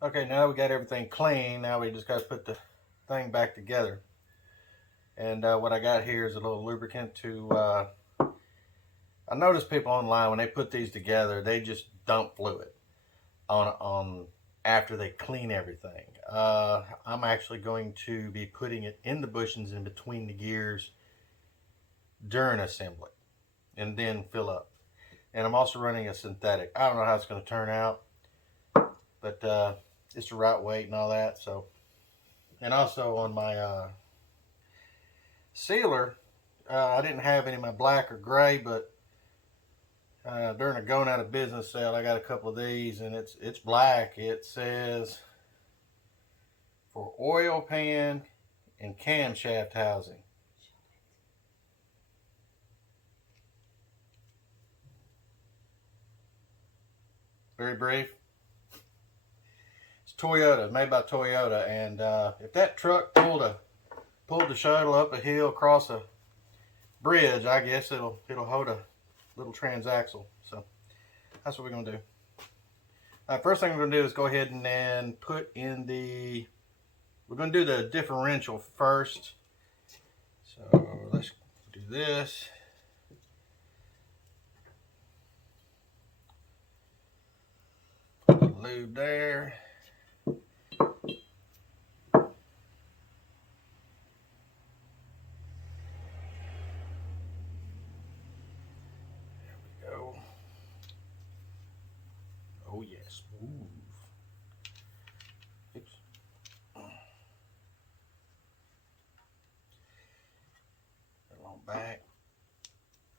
Okay, now we got everything clean. Now we just got to put the thing back together. And what I got here is a little lubricant to. I notice people online when they put these together, they just dump fluid on after they clean everything. I'm actually going to be putting it in the bushings in between the gears during assembly, and then fill up. And I'm also running a synthetic. I don't know how it's going to turn out, but it's the right weight and all that. So, and also on my sealer, I didn't have any of my black or gray, but during a going out of business sale, I got a couple of these, and it's black. It says for oil pan and camshaft housing. Very brief. It's Toyota, made by Toyota, and if that truck pulled the shuttle up a hill across a bridge, I guess it'll hold a little transaxle. So that's what we're gonna do. First thing we're gonna do is go ahead and then put in the. We're gonna do the differential first. So let's do this. Put the lube there. Go. Oh yes, smooth. Oops. A little on back,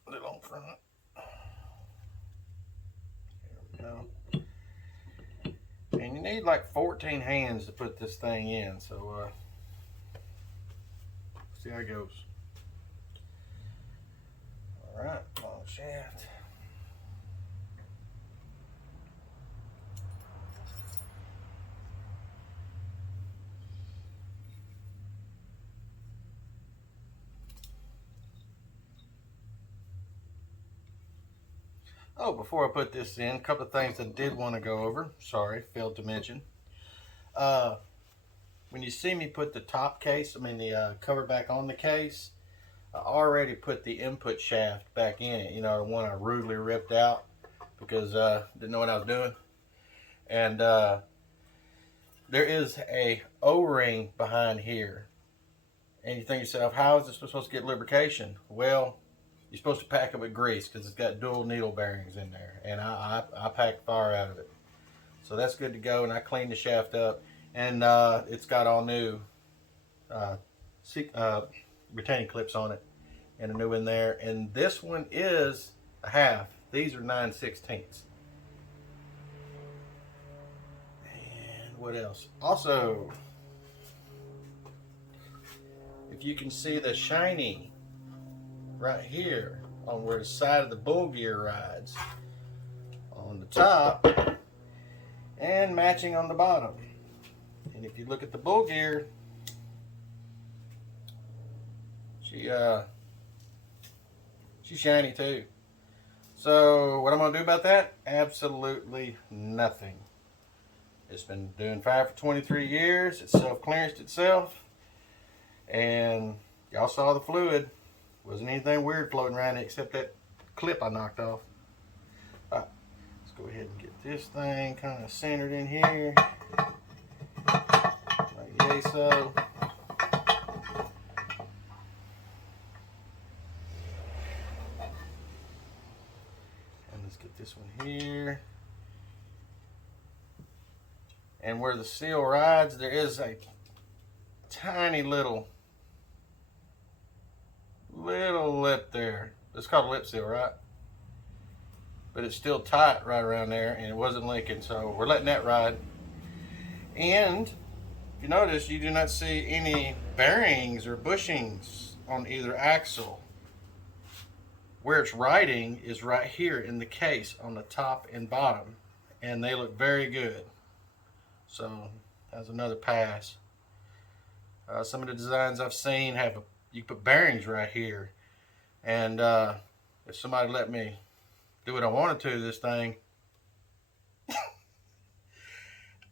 a little on front. There we go. And you need like 14 hands to put this thing in. So see how it goes. All right, long shaft. Oh, before I put this in, a couple of things I did want to go over. Sorry, failed to mention. Uh, when you see me put the top case, the cover back on the case, I already put the input shaft back in it. You know, the one I rudely ripped out because didn't know what I was doing. And there is a O-ring behind here. And you think to yourself, how is this supposed to get lubrication? Well, you're supposed to pack it with grease because it's got dual needle bearings in there, and I packed fire out of it, so that's good to go. And I cleaned the shaft up, and it's got all new uh, retaining clips on it, and a new one there. And this one is a half. These are 9/16. And what else? Also, if you can see the shiny right here on where the side of the bull gear rides on the top and matching on the bottom. And if you look at the bull gear, she's shiny too. So what I'm gonna do about that? Absolutely nothing. It's been doing fire for 23 years. It's self-clearanced itself, and y'all saw the fluid. Wasn't anything weird floating around it except that clip I knocked off. All right, let's go ahead and get this thing kind of centered in here. Like yay so. And let's get this one here. And where the seal rides, there is a tiny little lip there. It's called a lip seal, right? But it's still tight right around there, and it wasn't leaking, so we're letting that ride. And if you notice, you do not see any bearings or bushings on either axle. Where it's riding is right here in the case on the top and bottom, and they look very good. So that's another pass. Some of the designs I've seen have you put bearings right here, and if somebody let me do what I wanted to this thing,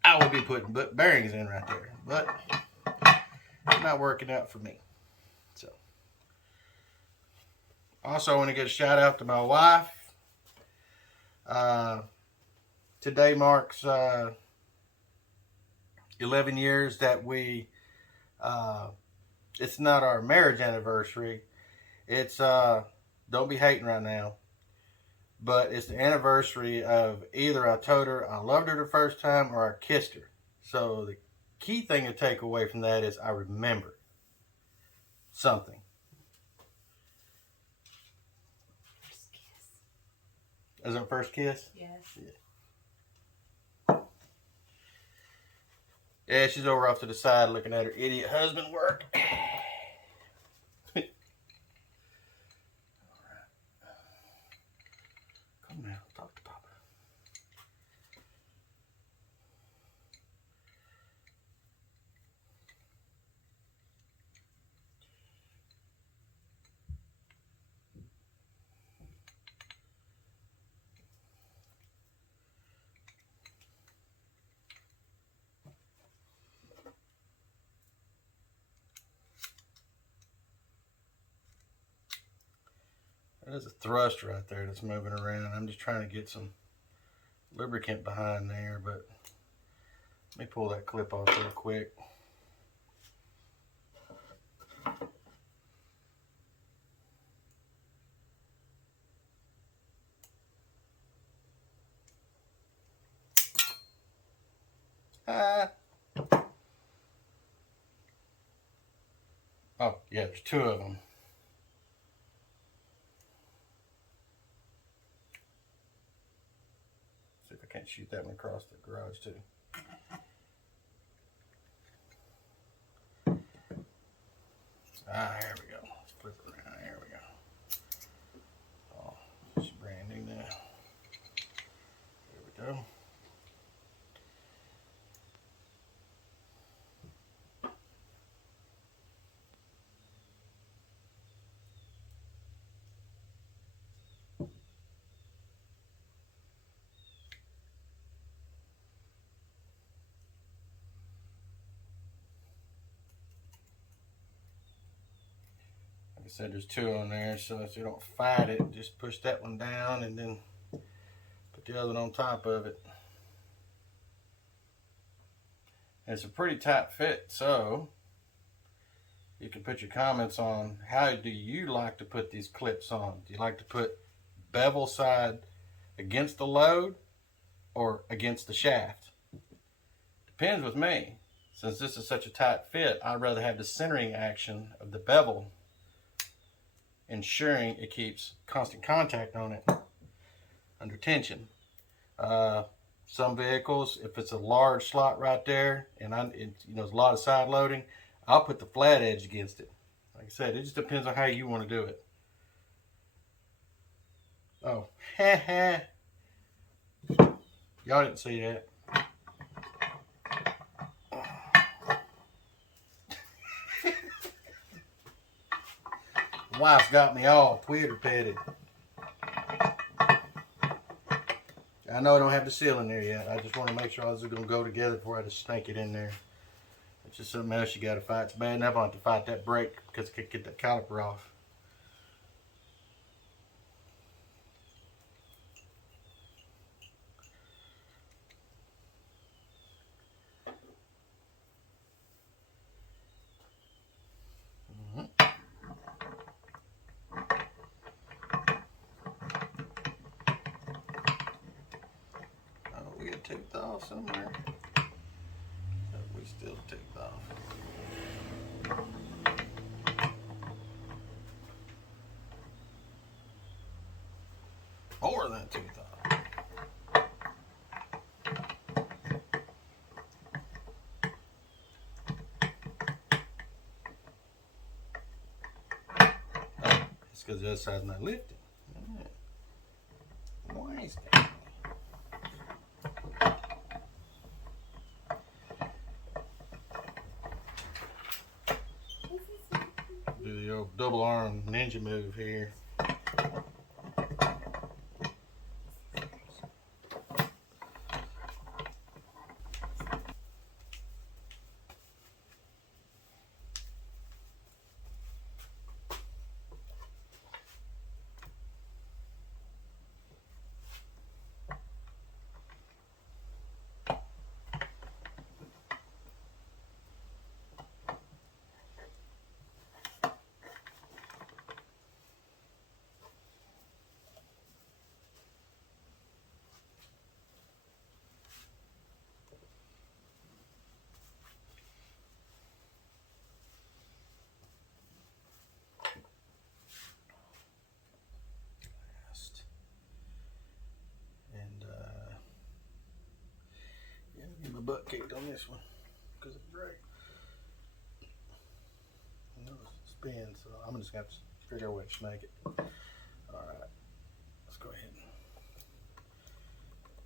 I would be putting bearings in right there, but it's not working out for me. So, also, I want to give a shout out to my wife. Today marks 11 years that we. It's not our marriage anniversary. It's don't be hating right now, but it's the anniversary of either I told her I loved her the first time or I kissed her. So the key thing to take away from that is I remember something. First kiss. Is it our first kiss? Yes. Yeah, she's over off to the side looking at her idiot husband work. Come now, talk to Papa. There's a thrust right there that's moving around. I'm just trying to get some lubricant behind there, but let me pull that clip off real quick. Oh, yeah, there's two of them. See if I can't shoot that one across the garage too. Here we go. Let's flip it around. There we go. Oh, it's brand new now. There we go. Like I said, there's two on there, so if you don't fight it, just push that one down and then put the other one on top of it. And it's a pretty tight fit, so you can put your comments on how do you like to put these clips on. Do you like to put bevel side against the load or against the shaft? Depends with me. Since this is such a tight fit, I'd rather have the centering action of the bevel, ensuring it keeps constant contact on it under tension. Some vehicles, if it's a large slot right there and there's a lot of side loading, I'll put the flat edge against it. Like I said, it just depends on how you want to do it. Oh, y'all didn't see that. Wife's got me all Twitter-petted. I know I don't have the seal in there yet. I just want to make sure all this is going to go together before I just snake it in there. It's just something else you got to fight. It's bad enough I have to fight that brake because I could get that caliper off. We got toothed off somewhere. But we still toothed off. More than a tooth off. Oh, it's because the other side's not lifted. Why is that? Do the old double arm ninja move here. butt kicked on this one because of the brake. It spins, so I'm just gonna have to figure out a way to snake it. Alright, let's go ahead and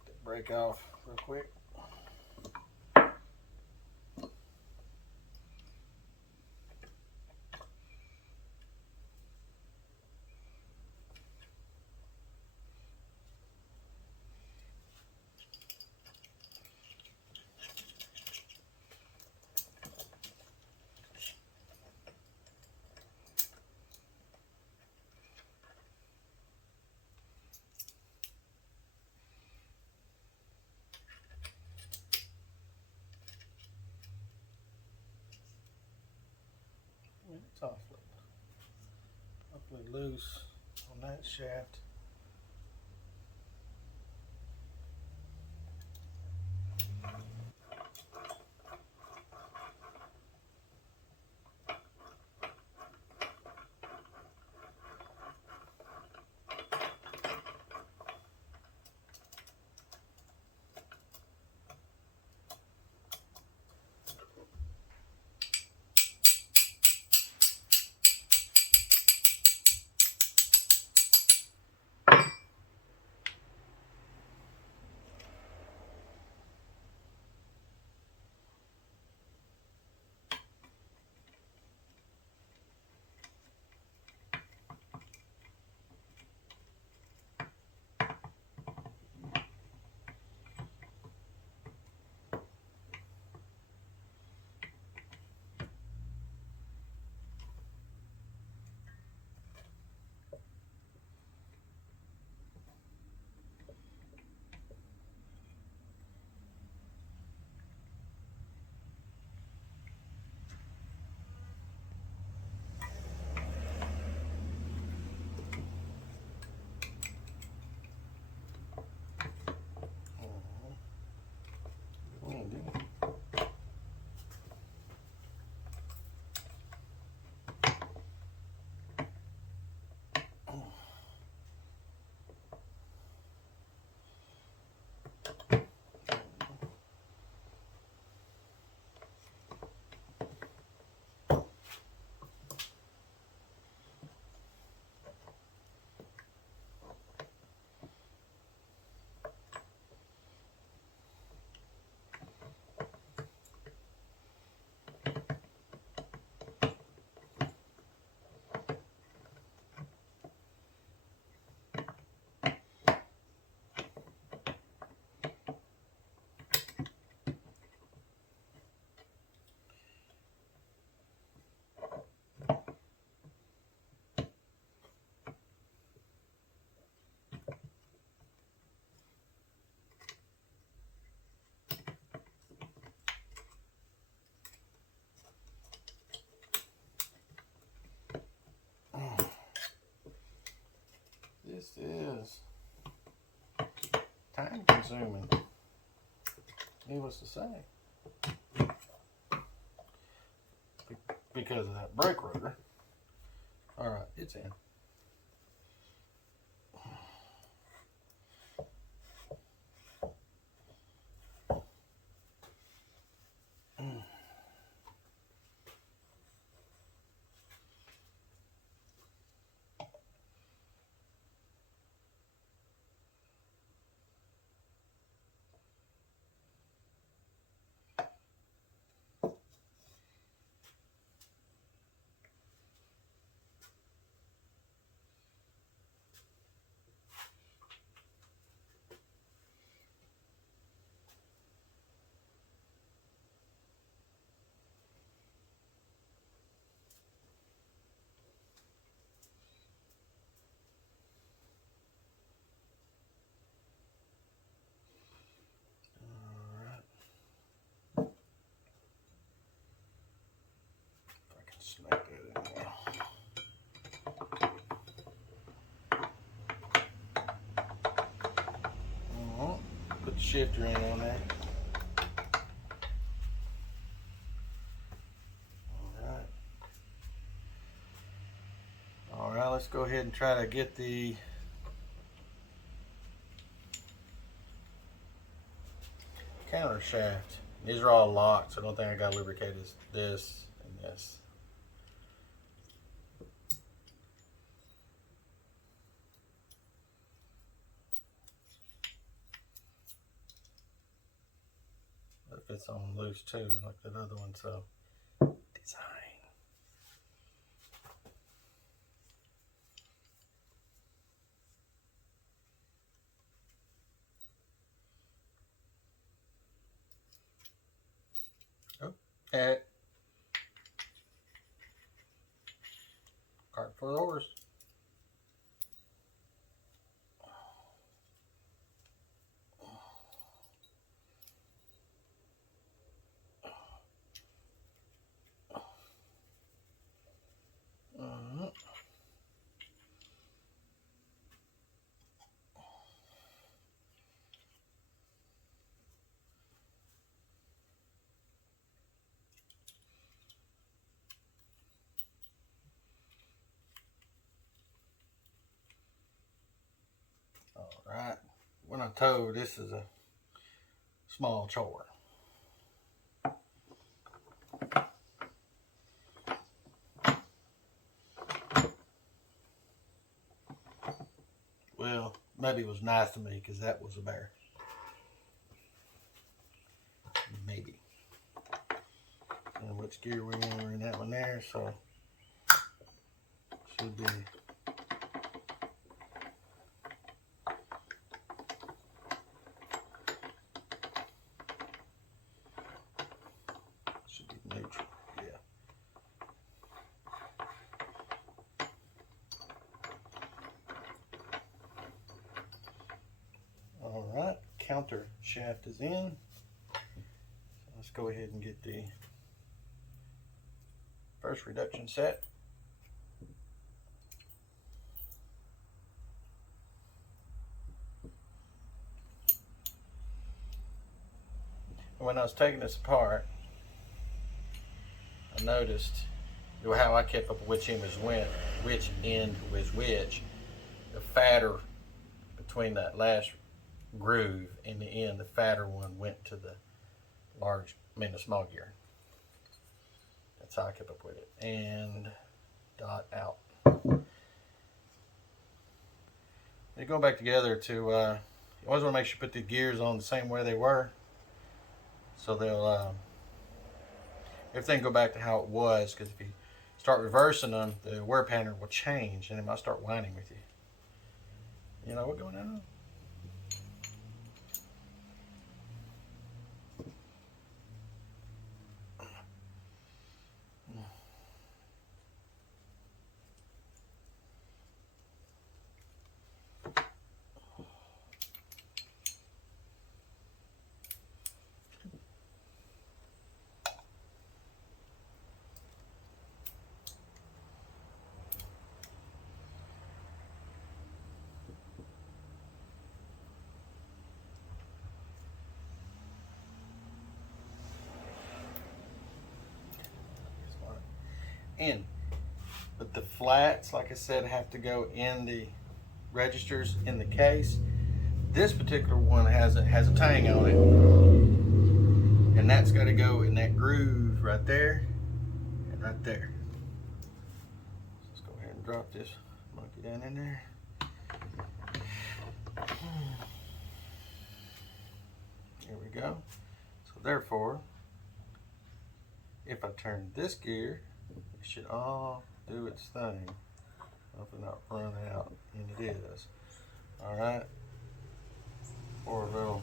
get the brake off real quick. It's awfully loose on that shaft. This is time consuming, needless to say, because of that brake rotor. Alright, it's in. Snake that in there. Put the shifter in on there. Alright, let's go ahead and try to get the counter shaft These are all locked, so the only thing I got to lubricate is this and this. It fits on loose too, like that other one, so design. Oh, hat. Cart for the horse. Alright, when I tow, this is a small chore. Well, maybe it was nice to me because that was a bear. Maybe. And which gear we're in? We're in that one there, so should be. Should be neutral, yeah. Alright, counter shaft is in. So let's go ahead and get the first reduction set. And when I was taking this apart, I noticed how I kept up which end was which. The fatter between that last groove and the end, the fatter one went to the the small gear. That's how I kept up with it. And dot out. They go back together to, you always want to make sure you put the gears on the same way they were. So they'll, everything go back to how it was, because if you start reversing them, the wear pattern will change and it might start whining with you. You know what's going on? But the flats, like I said, have to go in the registers in the case. This particular one has a tang on it, and that's got to go in that groove right there and right there. Let's go ahead and drop this monkey down in there. There we go. So therefore, if I turn this gear, it should all do its thing. Hopefully not run out, and it is. All right. Pour a little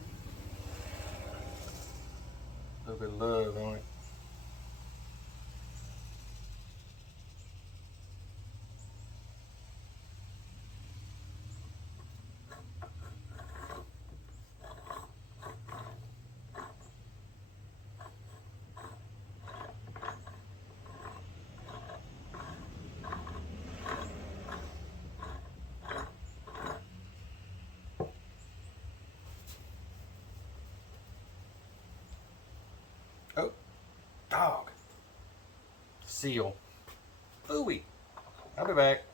bit of love on it. Oh, dog. Seal. Ooey. I'll be back.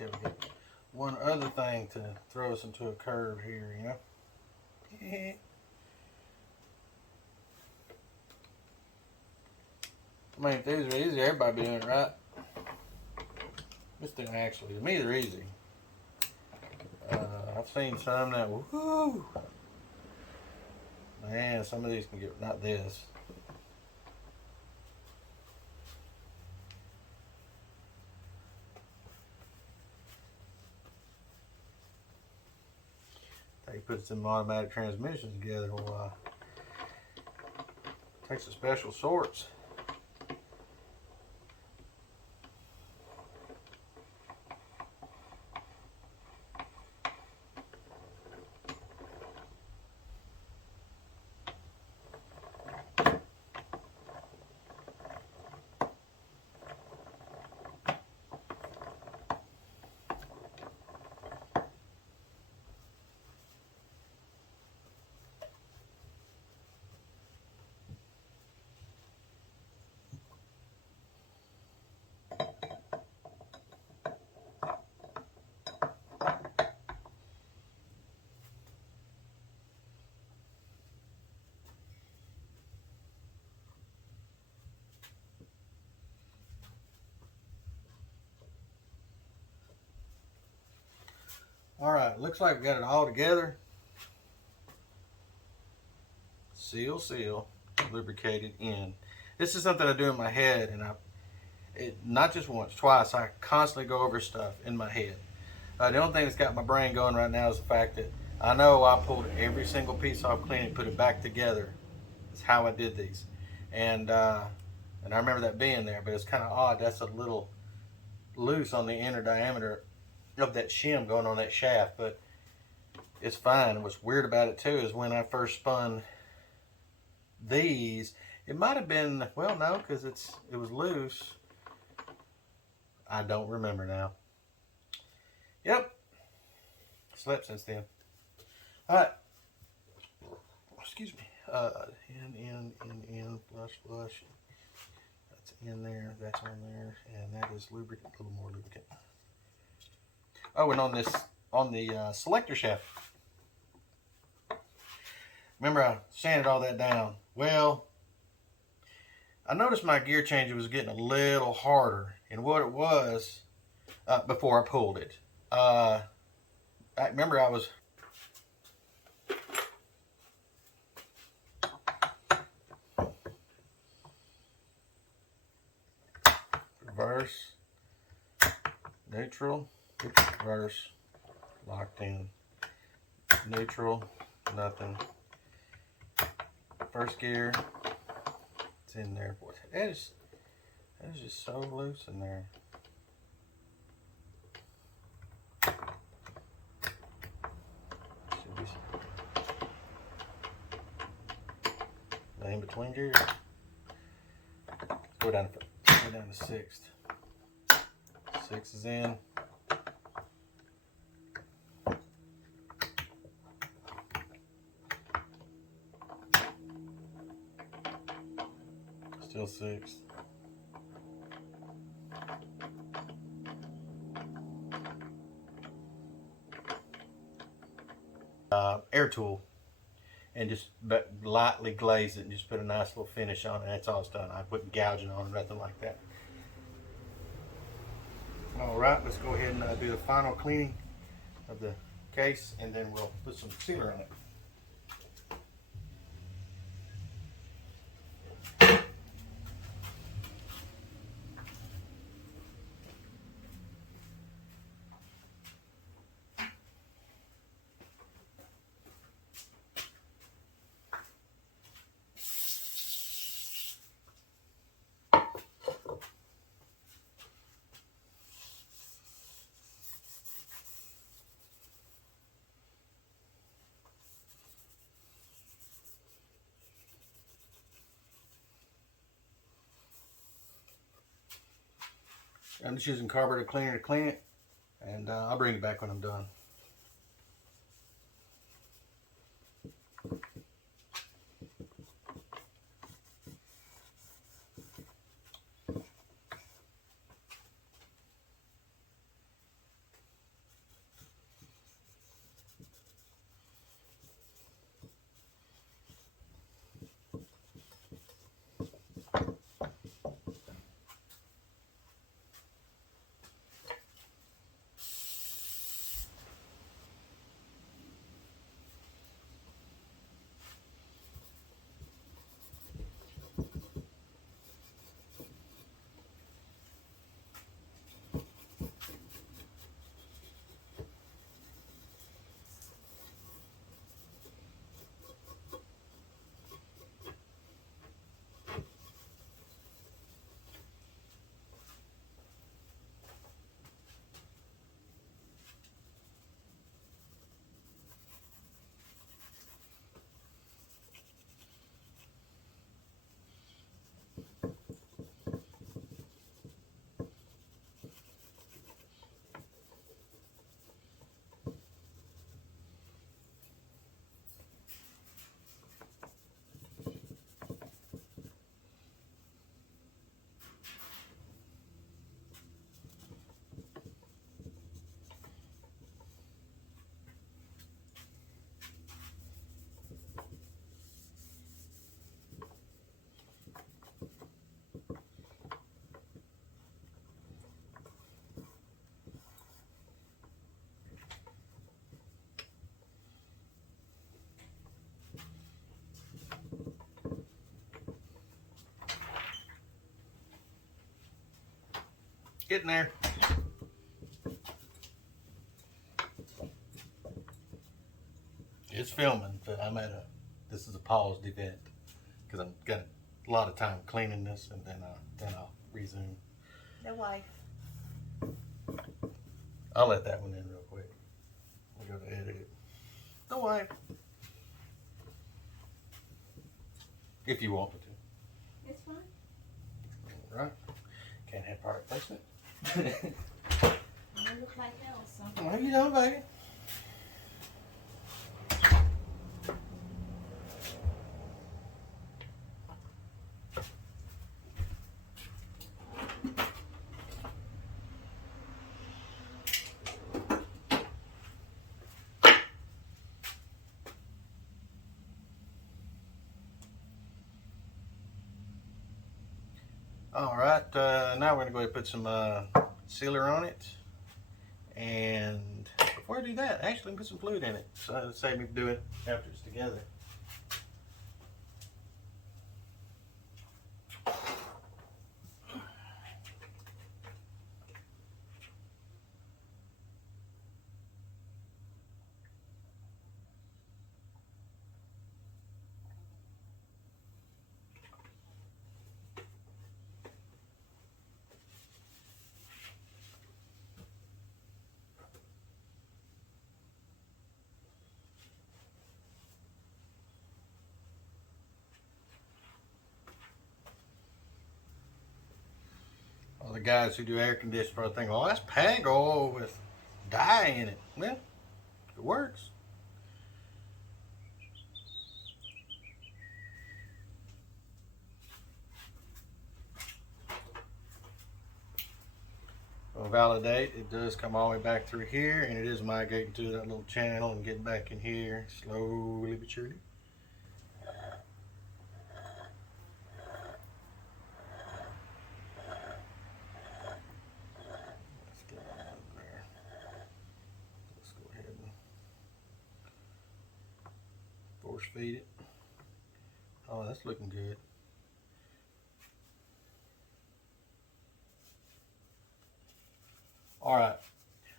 Okay, we got one other thing to throw us into a curve here, you know. I mean, if these are easy, everybody be doing it right. This thing actually, to me, they're easy. I've seen some that, woo! Man, some of these can get, not this. He puts some automatic transmissions together. Well, takes the special sorts. All right, looks like we got it all together. Seal, seal, lubricated in. This is something I do in my head, and not just once, twice. I constantly go over stuff in my head. The only thing that's got my brain going right now is the fact that I know I pulled every single piece off clean and put it back together. That's how I did these, and I remember that being there. But it's kind of odd. That's a little loose on the inner diameter of that shim going on that shaft, but it's fine. And what's weird about it too is when I first spun these, it might have been, well, no, because it was loose. I don't remember now. Yep, slept since then. All right, excuse me. In, flush. That's in there. That's on there, and that is lubricant. A little more lubricant. Oh, and on the selector shaft. Remember, I sanded all that down. Well, I noticed my gear changer was getting a little harder, and what it was before I pulled it. I remember I was. Reverse, neutral, reverse, locked in, neutral, nothing. First gear, it's in there. Boy, that is just so loose in there. Should be in between gears. Go down to sixth. Six is in. Still sixth. Air tool, and just lightly glaze it and just put a nice little finish on it. That's all it's done. I put gouging on it, nothing like that. All right, let's go ahead and do the final cleaning of the case, and then we'll put some sealer on it. I'm just using carburetor cleaner to clean it, and I'll bring it back when I'm done. Getting there. It's filming, but I'm at this is a paused event because I'm got a lot of time cleaning this, and then I'll resume. The wife. I'll let that one in real quick. We'll go to edit it. No way. If you want me to. It's fine. Right. Can't have product placement. I look like hell, so. No, you don't, baby. All right, now we're gonna go ahead and put some sealer on it. And before I do that, actually put some fluid in it. So it'll save me do it after it's together. All the guys who do air conditioning probably think, "Oh, that's peg oil with dye in it." Well, it works. We'll validate. It does come all the way back through here, and it is migrating to that little channel and getting back in here slowly but surely. Let's get that out there. Let's go ahead and force feed it. Oh, that's looking good. All right.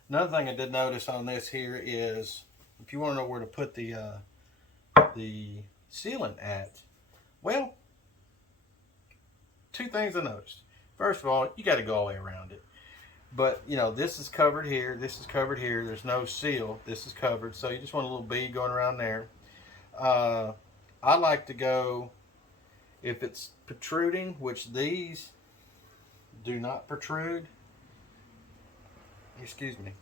Another thing I did notice on this here is, if you want to know where to put the sealant at, well, two things I noticed. First of all, you got to go all the way around it. But, you know, this is covered here. This is covered here. There's no seal. This is covered. So you just want a little bead going around there. I like to go, if it's protruding, which these do not protrude. Excuse me.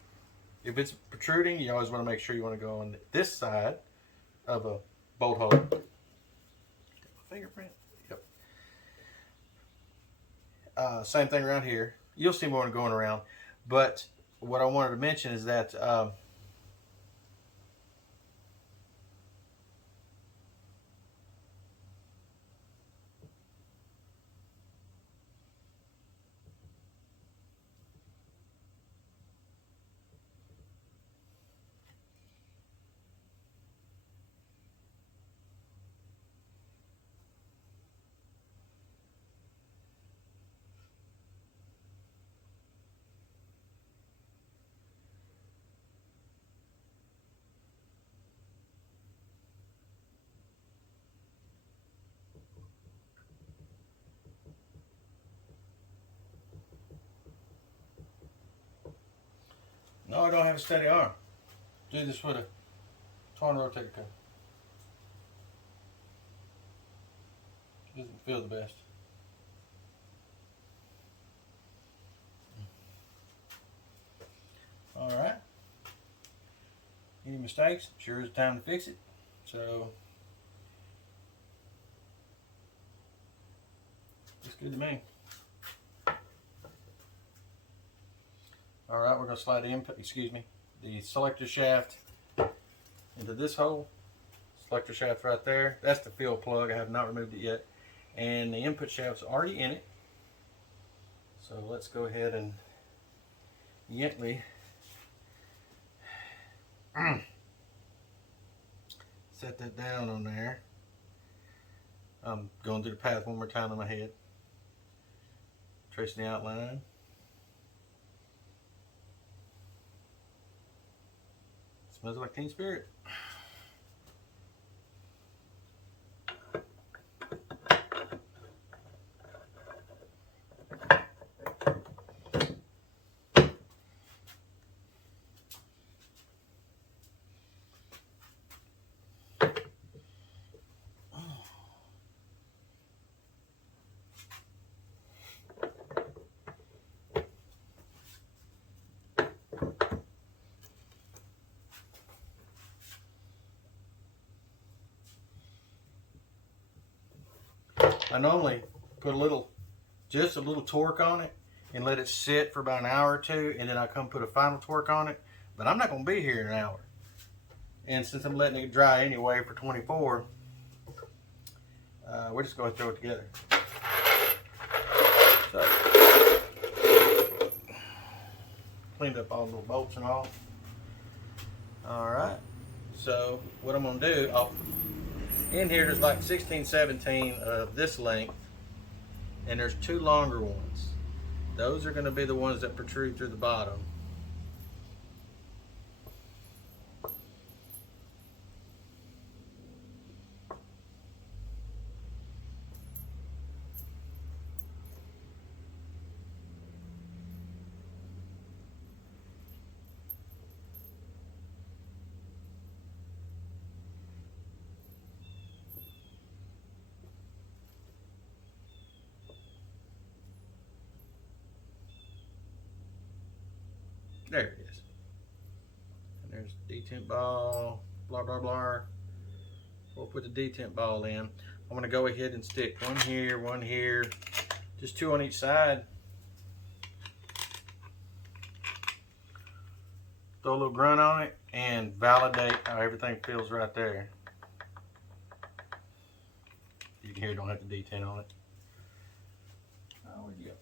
If it's protruding, you always want to make sure you want to go on this side of a bolt hole. Fingerprint. Yep. Same thing around here. You'll see more going around. But what I wanted to mention is that no, I don't have a steady arm. Do this with a torn rotator cuff. Doesn't feel the best. All right. Any mistakes? Sure is time to fix it. So, looks good to me. All right, we're going to slide the selector shaft into this hole. Selector shaft right there. That's the fill plug. I have not removed it yet. And the input shaft's already in it. So let's go ahead and gently set that down on there. I'm going through the path one more time in my head. Tracing the outline. Smells like Teen Spirit. I normally put just a little torque on it and let it sit for about an hour or two, and then I come put a final torque on it. But I'm not going to be here in an hour. And since I'm letting it dry anyway for 24, we're just going to throw it together. So, cleaned up all the little bolts and all. Alright, so what I'm going to do, in here there's like 16, 17 of this length, and there's two longer ones. Those are going to be the ones that protrude through the bottom. There it is. And there's detent ball, blah, blah, blah. We'll put the detent ball in. I'm going to go ahead and stick one here, just two on each side. Throw a little grunt on it and validate how everything feels right there. You can hear it don't have the detent on it. Oh, where'd you go?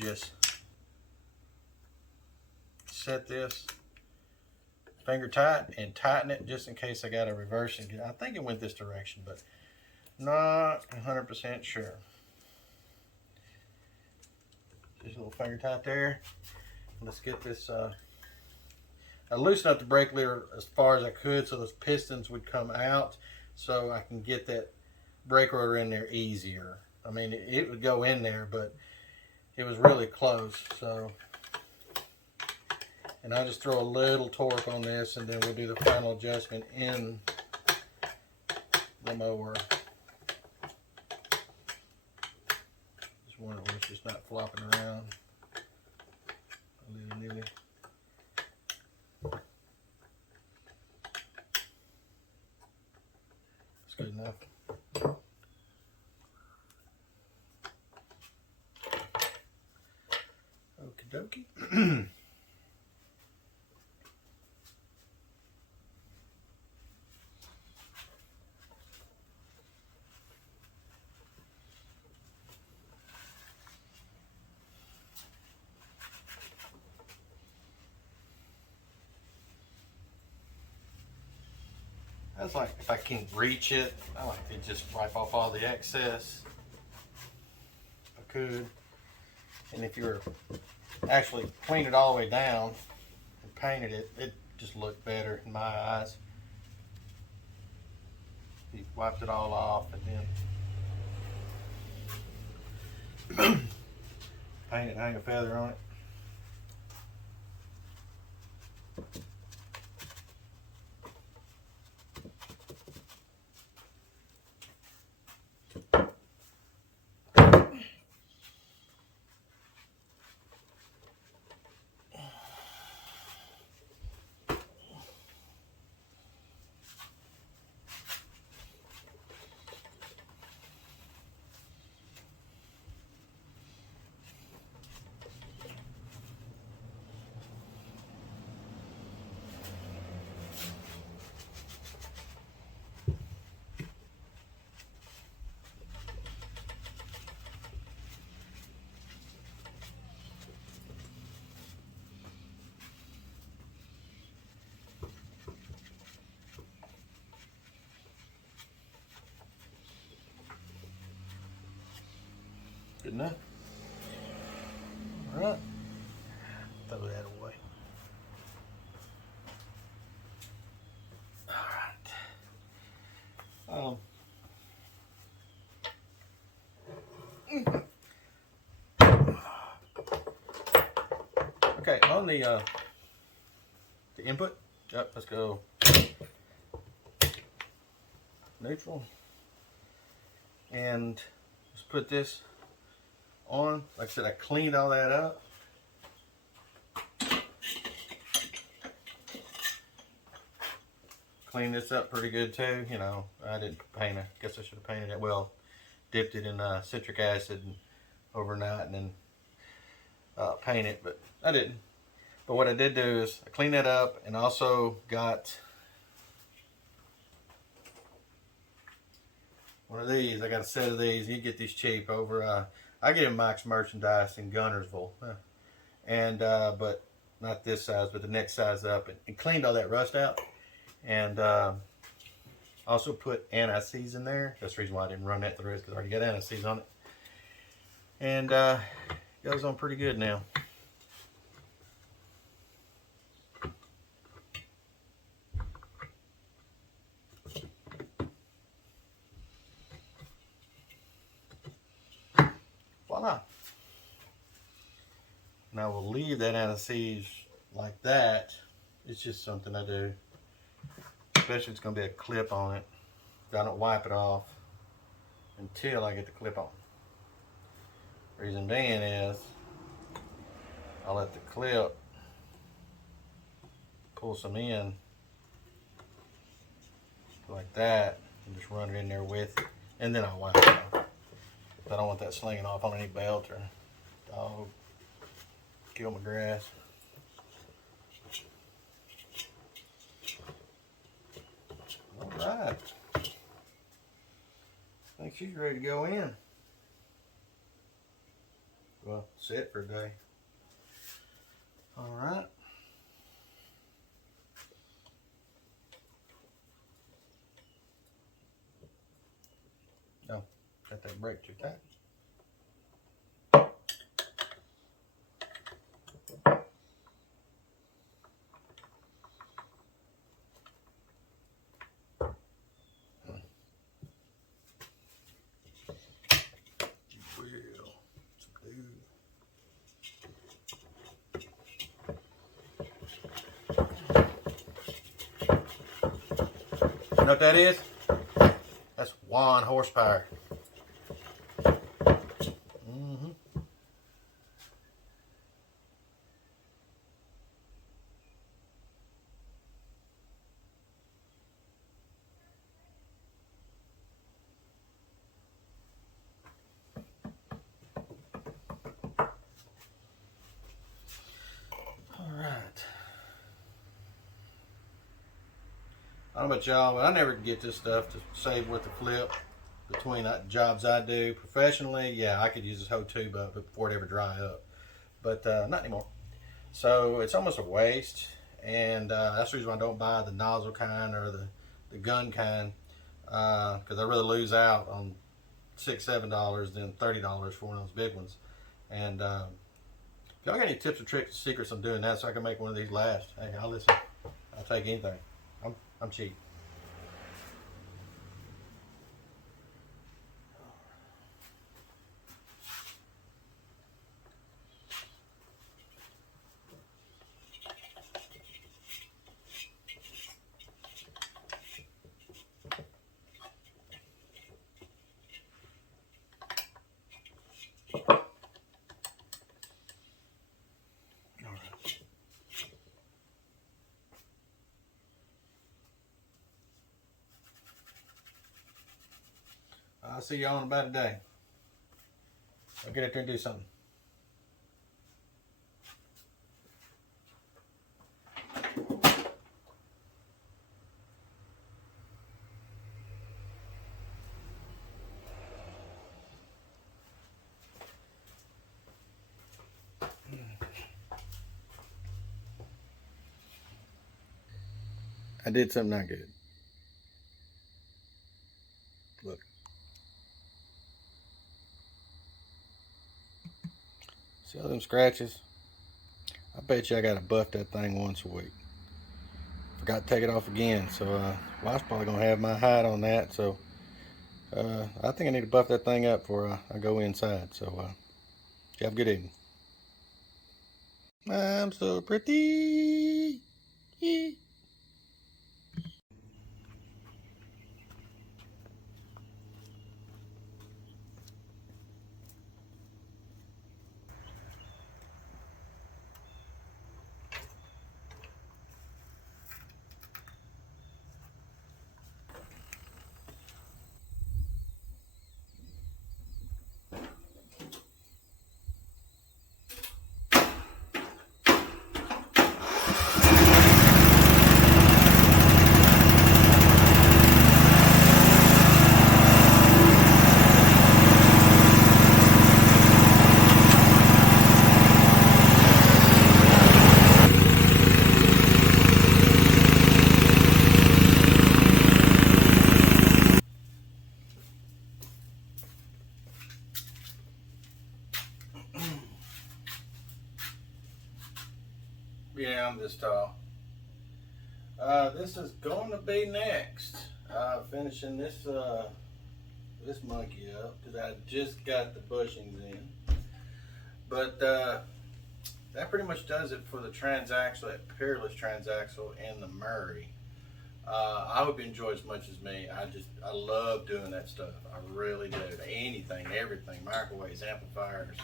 Just set this finger tight and tighten it just in case I got to reverse it. I think it went this direction, but not 100% sure. Just a little finger tight there. Let's get this. I loosened up the brake lever as far as I could so those pistons would come out so I can get that brake rotor in there easier. I mean, it would go in there, but it was really close. So, and I just throw a little torque on this, and then we'll do the final adjustment in the mower. Just one of it's just not flopping around. Nilly. That's good enough. Okie dokie. That's like, if I can reach it, I like to just wipe off all the excess if I could. And if you were actually cleaned it all the way down and painted it, it just looked better in my eyes. You wiped it all off and then paint it, hang a feather on it. Good enough. All right. Throw that away. All right. Okay, on the input. Yep, let's go neutral, and let's put this on. Like I said, I cleaned all that up. Cleaned this up pretty good too. You know, I didn't paint it. I guess I should have painted it. Well, dipped it in citric acid overnight and then paint it, but I didn't. But what I did do is I cleaned that up and also got one of these. I got a set of these. You can get these cheap over. I get them Mike's Merchandise in Gunnersville, and but not this size, but the next size up, and cleaned all that rust out, and also put anti-seize in there. That's the reason why I didn't run that through it, because I already got anti-seize on it, and goes on pretty good now. Voila. Now we'll leave that anti-seize like that. It's just something I do. Especially if it's going to be a clip on it. I don't wipe it off until I get the clip on. Reason being is I'll let the clip pull some in like that and just run it in there with it, and then I'll wipe it off. I don't want that slinging off on any belt or dog, kill my grass. All right. I think she's ready to go in. Well, sit for a day. All right. Oh, got that brake too tight. You know what that is? That's 1 horsepower. I don't know about y'all, but I never get this stuff to save with the flip between jobs I do professionally. Yeah, I could use this whole tube up before it ever dry up, but not anymore. So it's almost a waste, and that's the reason why I don't buy the nozzle kind or the gun kind, because I really lose out on $6-7 than $30 for one of those big ones. And if y'all got any tips or tricks, secrets on doing that so I can make one of these last, hey, I'll listen. I'll take anything. I'm cheap. I'll see y'all in about a day. I'll get out there and do something. I did something not good. Look. See all them scratches? I bet you I gotta buff that thing once a week. Forgot to take it off again, so wife's probably gonna have my hide on that. So I think I need to buff that thing up before I go inside. So you have a good evening. I'm so pretty. Yeah. Yeah, I'm this tall. This is going to be next. Finishing this monkey up because I just got the bushings in. But that pretty much does it for the transaxle, that Peerless transaxle and the Murray. I hope you enjoy as much as me. I love doing that stuff. I really do. Anything, everything, microwaves, amplifiers.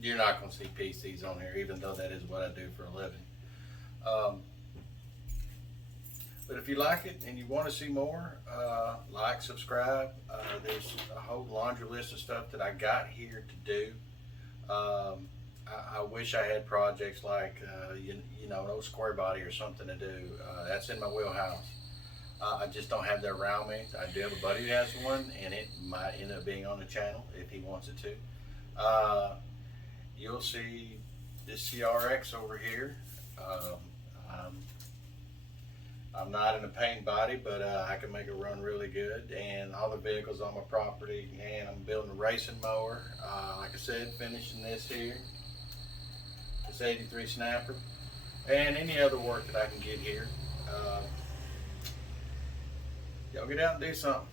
You're not going to see PCs on here, even though that is what I do for a living. But if you like it and you want to see more, like, subscribe. There's a whole laundry list of stuff that I got here to do. I wish I had projects like, you know, an old square body or something to do. That's in my wheelhouse. I just don't have that around me. I do have a buddy that has one, and it might end up being on the channel if he wants it to. You'll see this CRX over here. I'm not in a paint body, but I can make it run really good, and all the vehicles on my property, and I'm building a racing mower. Like I said, finishing this here, this 83 Snapper, and any other work that I can get here. Y'all get out and do something.